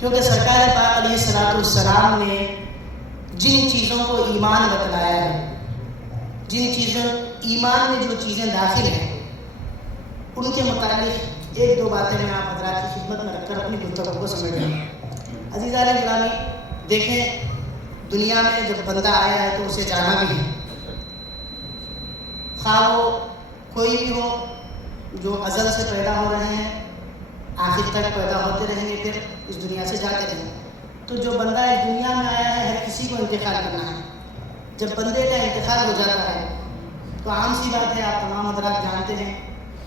کیونکہ سرکار پاک علیہ السلام نے جن چیزوں کو ایمان بتلایا ہے، جن چیزوں ایمان میں جو چیزیں داخل ہیں، ان کے متعلق ایک دو باتیں میں آپ حضرات کی خدمت میں رکھ کر اپنی گفتگو کو سمجھ رہا ہوں۔ عزیزان گرامی، دیکھیں دنیا میں جب بندہ آیا ہے تو اسے جانا بھی ہے، خواہ وہ کوئی بھی ہو، جو ازل سے پیدا ہو رہے ہیں آخر تک پیدا ہوتے رہیں گے، پھر اس دنیا سے جاتے رہیں گے۔ تو جو بندہ اس دنیا میں آیا ہے ہر کسی کو انتقال کرنا ہے۔ جب بندے کا انتقال ہو جاتا ہے تو عام سی بات ہے، آپ تمام حضرات جانتے ہیں،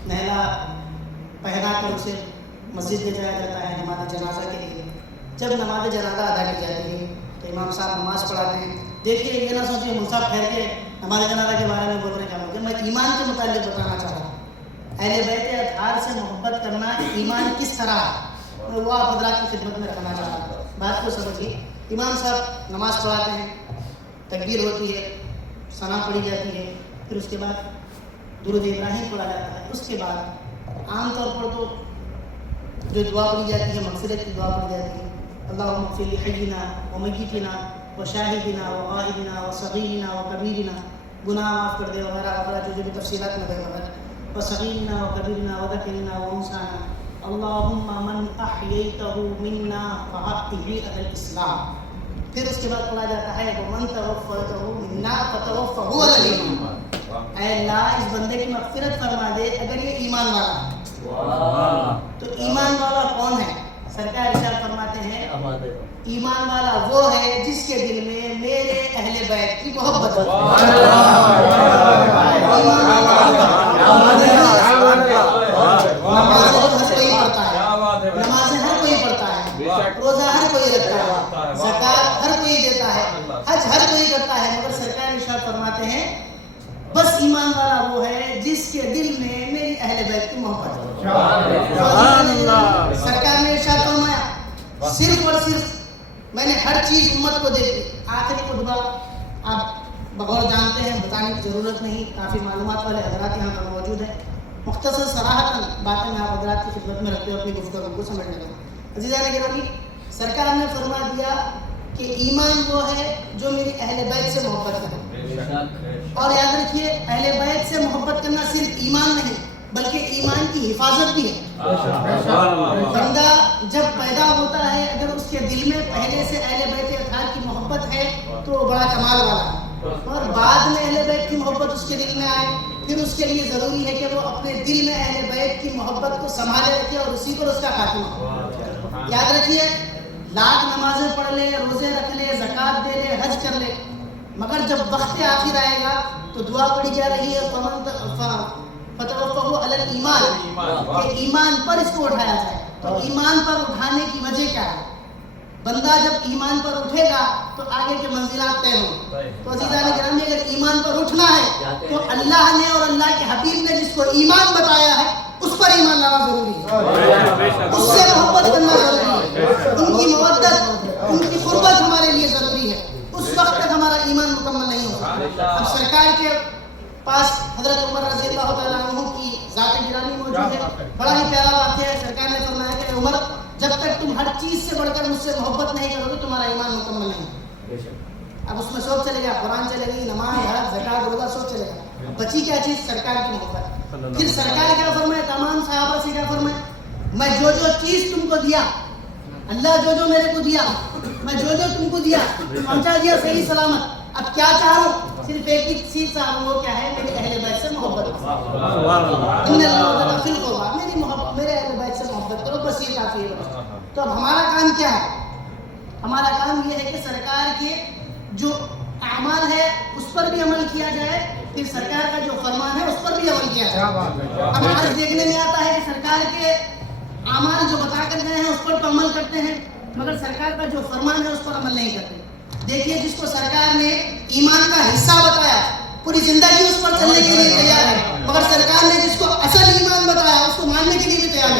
نہلا پہنا کر اسے مسجد میں جایا جاتا ہے نماز جنازہ کے لیے۔ جب نماز جنازہ ادا کی جاتی ہے تو امام صاحب نماز پڑھاتے ہیں۔ دیکھیے یہ نہ سوچیے مصحف پھیر کے نماز جنازہ کے بارے میں بول رہے ہیں، میں ایمان کے متعلق بتانا چاہ رہا ہوں۔ اہل بیت اطہار سے محبت کرنا ایمان کس طرح ہے، وہ آپ حضرات کی خدمت میں رکھنا چاہ رہا ہوں۔ بات کو سمجھیے، امام صاحب نماز پڑھاتے ہیں، تکبیر ہوتی ہے، ثنا پڑھی جاتی ہے، پھر اس کے بعد درود ابراہیم پڑھا جاتا ہے۔ اس کے بعد عام طور پر تو جو دعا پڑھی جاتی ہے مغفرت کی دعا پڑھی جاتی ہے، اللہم اغفر لحینا ومیتنا وشاہدنا وغائبنا وصغیرنا وکبیرنا، گناہ معاف کر دے وغیرہ وغیرہ جو بھی تفصیلات میں گئے وغیرہ، وصغیرنا وکبیرنا وذکرنا وانثانا، اللہم من احییتہ منا فاحیہ علی الاسلام۔ پھر اس کے بعد پڑھا جاتا ہے ومن توفیتہ منا فتوفہ علی الایمان، اے اللہ اس بندے کی مغفرت فرما دے اگر یہ ایمان والا ہے۔ تو ایمان والا کون ہے؟ سرکار ارشاد فرماتے ہیں ایمان والا وہ ہے جس کے دل میں میرے اہل بیت کی محبت ہے۔ نمازیں ہر کوئی پڑھتا ہے، روزہ ہر کوئی رکھتا ہے، زکوٰۃ ہر کوئی دیتا ہے، حج ہر کوئی کرتا ہے، مگر سرکار ارشاد فرماتے ہیں بس ایمان والا وہ ہے جس کے دل میں میری اہل بیت کی محبت ہے۔ سرکار نے ارشاد فرمایا صرف اور صرف میں نے ہر چیز امت کو دے دی۔ آخری خطبہ آپ بغور جانتے ہیں، بتانے کی ضرورت نہیں، کافی معلومات والے حضرات یہاں پر موجود ہیں۔ مختصر صراحتاً باتیں میں آپ حضرات کی خدمت میں رکھتے ہوئے اپنی گفتگو کو سمجھنے لگا۔ عزیزان گرامی، سرکار نے فرما دیا کہ ایمان وہ ہے جو میری اہل بیت سے محبت کرے، اور یاد رکھیے اہل بیت سے محبت کرنا صرف ایمان نہیں بلکہ ایمان کی حفاظت بھی ہے۔ بندہ جب پیدا ہوتا ہے اگر اس کے دل میں پہلے سے اہل بیت اطہار کی محبت ہے تو وہ بڑا کمال والا ہے، اور بعد میں اہل بیت کی محبت اس کے دل میں آئے پھر اس کے لیے ضروری ہے کہ وہ اپنے دل میں اہل بیت کی محبت کو سنبھالے رکھے اور اسی پر اس کا خاتمہ ہو۔ یاد رکھیے لاکھ نمازیں پڑھ لے، روزے رکھ لے، زکوٰۃ دے لے، حج کر لے، مگر جب وقت آخر آئے گا تو دعا پڑھی جا رہی ہے فتوفہ علی الایمان، کہ ایمان پر اس کو اٹھایا جائے۔ تو ایمان پر اٹھانے کی وجہ کیا ہے؟ بندہ جب ایمان پر اٹھے گا تو آگے کے منزلات طے ہوں۔ تو عزیزان گرامی، اگر ایمان پر اٹھنا ہے تو اللہ نے اور اللہ کے حبیب نے جس کو ایمان بتایا ہے اس پر ایمان لانا ضروری ہے، اس سے محبت کرنا ضروری ہے، ان کی مودت، ان کی قربت ہمارے لیے ضروری ہے۔ اس وقت تک ہمارا ایمان مکمل نہیں ہوگا۔ اب سرکار کے پاس حضرت عمر رضی اللہ تعالیٰ عنہ کی ذات گرامی موجود ہے۔ بڑا ہی پیارا واقعہ ہے، سرکار نے فرمایا کہ عمر جب تک تم ہر چیز سے بڑھ کر مجھ سے محبت نہیں کرو گے تمہارا ایمان مکمل نہیں۔ اب اس میں سب چلے گا، قرآن چلے گی، نماز، حج، زکوٰۃ، روزہ سب چلے گا، بچی کیا چیز؟ سرکار کی محبت۔ پھر سرکار کیا فرمائے؟ تمام صحابہ سے کیا فرمائے؟ میں جو چیز تم کو دیا، اللہ جو میرے کو دیا، میں جو تم کو دیا پہنچا دیا صحیح سلامت۔ اب کیا چاہوں؟ صرف ایک ہی چیز چاہوں، وہ کیا ہے؟ میرے اہل بیت سے محبت۔ میرے اہل بیت سے محبت کرو، بس یہ کافی ہے۔ تو اب ہمارا کام کیا ہے؟ ہمارا کام یہ ہے کہ سرکار کے جو اعمال ہے اس پر بھی عمل کیا جائے، پھر سرکار کا جو فرمان ہے اس پر بھی عمل کیا جائے۔ اب آج دیکھنے میں آتا ہے کہ سرکار کے اعمال جو بتا کر گئے ہیں اس پر تو عمل کرتے ہیں، مگر سرکار کا جو فرمان ہے اس پر عمل نہیں کرتے۔ دیکھیے جس کو سرکار نے ایمان کا حصہ بتایا پوری زندگی اس پر چلنے کے لیے تیار ہے، مگر سرکار نے جس کو اصل ایمان بتایا اس کو ماننے کے لیے بھی تیار ہے۔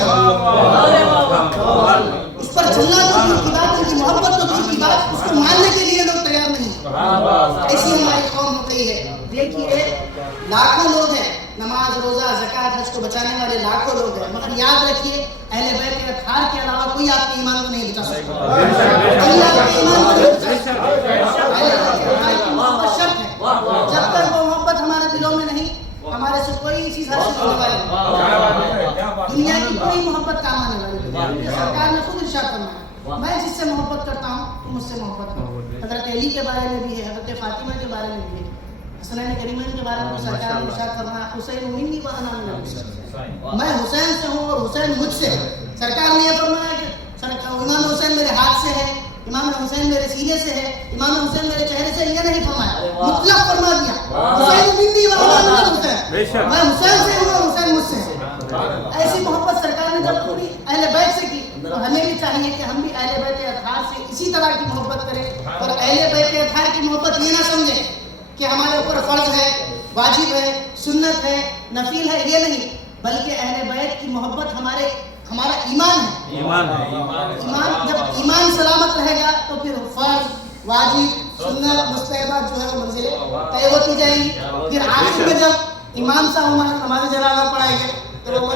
اس پر چلنا تو دور کی بات، ان کی محبت تو دور کی بات، اس کو ماننے کے لیے لوگ تیار نہیں۔ ایسی ہماری قوم ہو گئی ہے۔ دیکھیے لاکھوں لوگ ہیں نماز روزہ زکات حج کو بچانے والے لاکھوں لوگ ہیں، مگر یاد رکھیے اہل بیت اطہار کے علاوہ کوئی آپ کے ایمان کو نہیں بچا سکتا، کوئی آپ کے ایمان کو نہیں بچا سکتا۔ اہل بیت کی محبت شرط ہے، جب تک وہ محبت ہمارے دلوں میں نہیں ہمارے سے کوئی چیز حاصل ہونے والی نہیں، دنیا کی کوئی محبت کام آنے والی نہیں۔ سرکار نے خود ارشاد فرمایا میں جس سے محبت کرتا ہوں تم مجھ سے محبت کرو۔ حضرت علی کے بارے میں بھی ہے، حضرت فاطمہ کے بارے میں بھی ہے، حسنین کریمین کے بارے میں سرکار نے ارشاد فرمایا حسین منی و انا من الحسین، میں حسین سے ہوں اور حسین مجھ سے۔ سرکار نے یہ فرمایا کہ امام حسین میرے ہاتھ سے ہے، امام حسین میرے سینے سے ہے، امام حسین میرے چہرے سے، یہ نہیں فرمایا، مطلق فرما دیا حسین منی و انا من الحسین، میں حسین سے ہوں اور حسین مجھ سے ہے۔ ایسی محبت سرکار نے جب پوری اہل بیت سے کی تو ہمیں بھی چاہیے کہ ہم بھی اہل بیت اطہار سے اسی طرح کی محبت کریں، اور اہل بیت اطہار کی محبت یہ نہ سمجھیں کہ ہمارے اوپر فرض ہے، واجب ہے، سنت ہے، نفل ہے، یہ نہیں، بلکہ اہل بیت کی محبت ہمارا ایمان ہے۔ ایمان جب ایمان سلامت رہے گا تو پھر فرض واجب سنت مستحبات جو ہے وہ منزلیں طے ہوتی جائیں گی۔ پھر آخر میں جب امام صاحب نماز جنازہ پڑھائیں گے تو وہ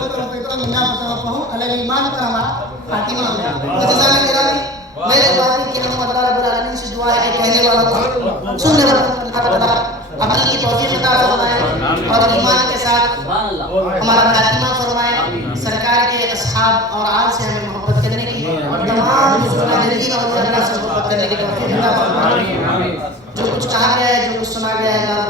ایمان پر ہمارا خاتمہ ہوگا۔ جزاک اللہ میرے دعا ہے کہ ہم اللہ رب العالمین سے دعا ہے کہ کہنے والوں کو سننے والوں کو اللہ تعالیٰ عمل کی توفیق عطا فرمائے اور ایمان کے ساتھ ہمارا خاتمہ فرمائے۔ سرکار کے اصحاب اور آل سے ہمیں محبت کرنے کی، تمام زندگی اور اللہ سے محبت کرنے کی توفیق عطا فرمائے۔ جو کچھ کہا گیا ہے، جو کچھ سنا گیا ہے، اللہ